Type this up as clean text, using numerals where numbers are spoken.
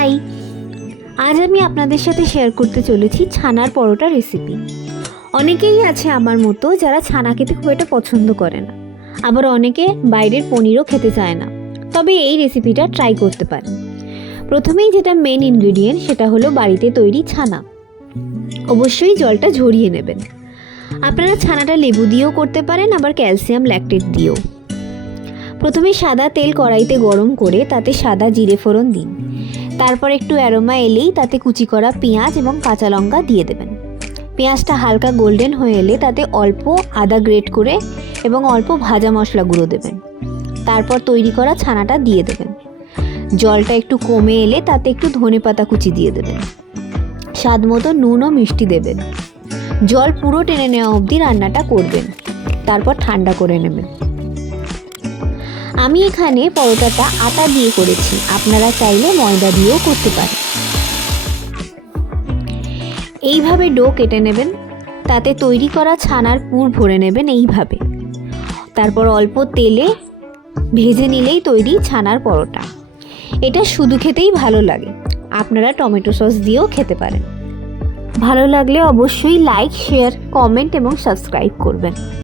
High, আজ আমি আপনাদের সাথে শেয়ার করতে চলেছি ছানার পরোটা রেসিপি। অনেকেই আছে আমার মতো যারা ছানা খেতে খুব একটা পছন্দ করে না, আবার অনেকে বাইরের পনিরও খেতে চায় না। তবে এই রেসিপিটা ট্রাই করতে পারেন। প্রথমেই যেটা মেন ইনগ্রিডিয়েন্ট সেটা হলো বাড়িতে তৈরি ছানা। অবশ্যই জলটা ঝরিয়ে নেবেন। আপনারা ছানাটা লেবু দিয়েও করতে পারেন, আবার ক্যালসিয়াম ল্যাকটেট দিয়েও। প্রথমে সাদা তেল কড়াইতে গরম করে তাতে সাদা জিরে ফোড়ন দিন। তারপর একটু অ্যারোমা এলেই তাতে কুচি করা পেঁয়াজ এবং কাঁচা লঙ্কা দিয়ে দেবেন। পেঁয়াজটা হালকা গোল্ডেন হয়ে এলে তাতে অল্প আদা গ্রেট করে এবং অল্প ভাজা মশলা গুঁড়ো দেবেন। তারপর তৈরি করা ছানাটা দিয়ে দেবেন। জলটা একটু কমে এলে তাতে একটু ধনেপাতা কুচি দিয়ে দেবেন। স্বাদ মতো নুন ও মিষ্টি দেবেন। জল পুরো টেনে নেওয়া অবধি রান্নাটা করবেন, তারপর ঠান্ডা করে নেবেন। আমি এখানে পরোটাটা আটা দিয়ে করেছি, আপনারা চাইলে ময়দা দিয়েও করতে পারেন। এইভাবে ডো কেটে নেবেন, তাতে তৈরি করা ছানার পুর ভরে নেবেন এইভাবে। তারপর অল্প তেলে ভেজে নিলেই তৈরি ছানার পরোটা। এটা শুধু খেতেই ভালো লাগে, আপনারা টমেটো সস দিয়েও খেতে পারেন। ভালো লাগলে অবশ্যই লাইক, শেয়ার, কমেন্ট এবং সাবস্ক্রাইব করবেন।